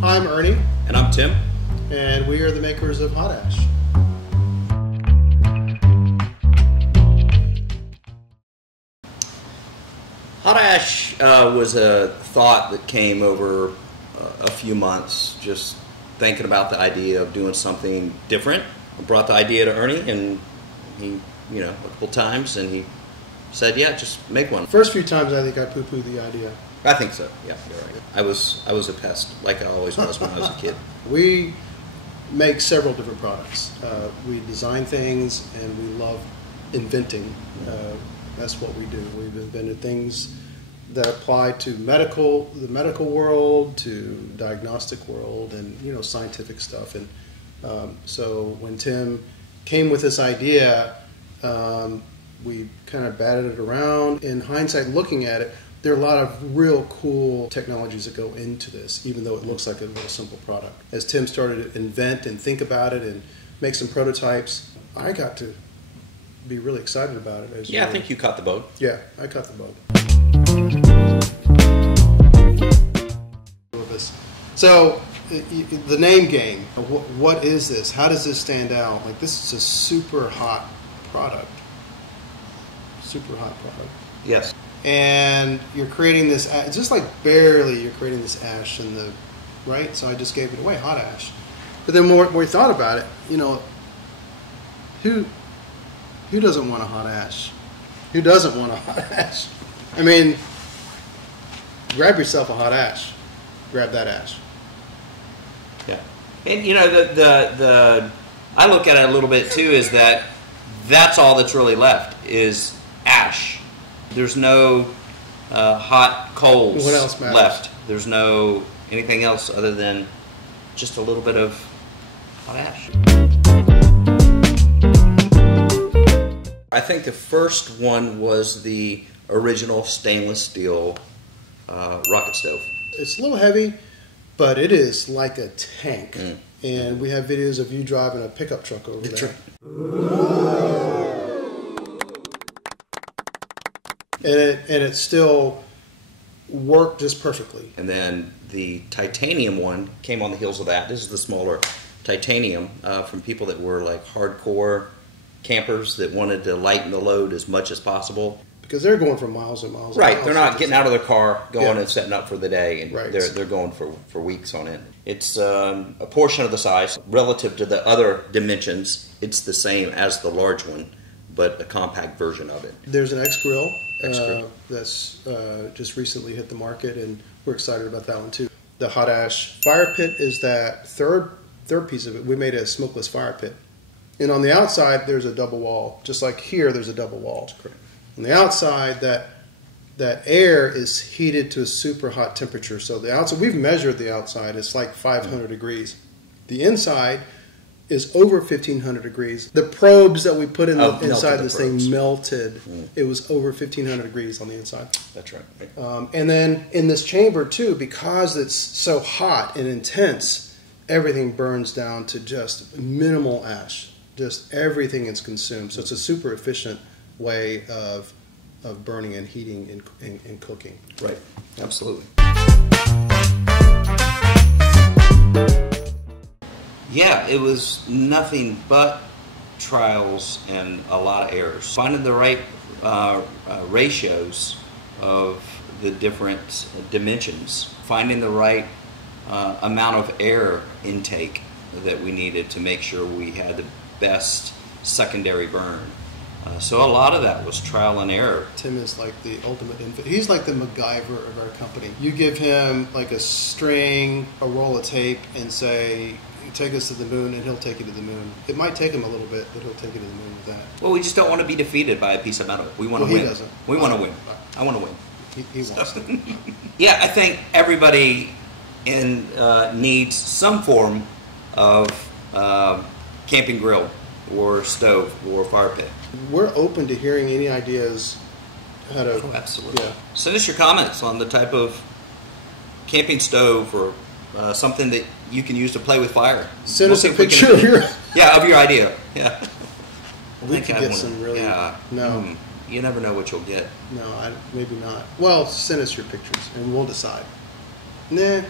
Hi, I'm Ernie. And I'm Tim. And we are the makers of Hot Ash. Hot Ash was a thought that came over a few months, just thinking about the idea of doing something different. I brought the idea to Ernie, and he, a couple times, and he said, yeah, just make one. First few times I think I poo-pooed the idea. I think so, yeah, you're right. I was a pest, like I always was when I was a kid. We make several different products. We design things, and we love inventing. That's what we do. We've invented things that apply to the medical world, to diagnostic world, and scientific stuff. And so when Tim came with this idea, we kind of batted it around. In hindsight, looking at it, there are a lot of real cool technologies that go into this, even though it looks like a little simple product. As Tim started to invent and think about it and make some prototypes, I got to be really excited about it. I think you caught the bug. Yeah, I caught the bug. So, the name game, what is this? How does this stand out? Like, this is a super hot product. Super hot product. Yes. And you're creating this, just like barely you're creating this ash in the, right? So I just gave it away, Hot Ash. But then more we thought about it, who doesn't want a hot ash? Who doesn't want a hot ash? I mean, grab yourself a hot ash. Grab that ash. Yeah. And the I look at it a little bit too, is that's all that's really left is ash. There's no hot coals what else matters? Left. There's no anything else other than just a little bit of hot ash. I think the first one was the original stainless steel rocket stove. It's a little heavy, but it is like a tank. And we have videos of you driving a pickup truck over there. And it still worked just perfectly. And then the titanium one came on the heels of that. This is the smaller titanium from people that were like hardcore campers that wanted to lighten the load as much as possible. Because they're going for miles and miles. Right, and miles. they're not getting out of their car, going and setting up for the day, and right. they're going for weeks on end. It's a portion of the size relative to the other dimensions. It's the same as the large one, but a compact version of it. There's an X-Grill that's just recently hit the market, and we're excited about that one too. The Hot Ash fire pit is that third piece of it. We made a smokeless fire pit, and on the outside there's a double wall, just like here there's a double wall. Correct. On the outside, that air is heated to a super hot temperature. So the outside, we've measured the outside, it's like 500 degrees. The inside is over 1,500 degrees. The probes that we put inside this thing melted. It was over 1,500 degrees on the inside. That's right. And then in this chamber too, because it's so hot and intense, everything burns down to just minimal ash. Just everything is consumed. So it's a super efficient way of burning and heating and cooking. Right, absolutely. Yeah, it was nothing but trials and a lot of errors. Finding the right ratios of the different dimensions. Finding the right amount of air intake that we needed to make sure we had the best secondary burn. So a lot of that was trial and error. Tim is like the ultimate infant. He's like the MacGyver of our company. You give him like a string, a roll of tape, and say, take us to the moon, and he'll take you to the moon. It might take him a little bit, but he'll take you to the moon with that. Well, we just don't want to be defeated by a piece of metal. We want to win. He doesn't. We want to win. I want to win. He wants to. Yeah, I think everybody needs some form of camping grill or stove or fire pit. We're open to hearing any ideas how to... Oh, absolutely. Yeah. Send us your comments on the type of camping stove or something that you can use to play with fire. Send us a picture of your... Yeah, of your idea. Yeah. We could get some really... Yeah. No. You never know what you'll get. No, maybe not. Well, send us your pictures and we'll decide. Nah.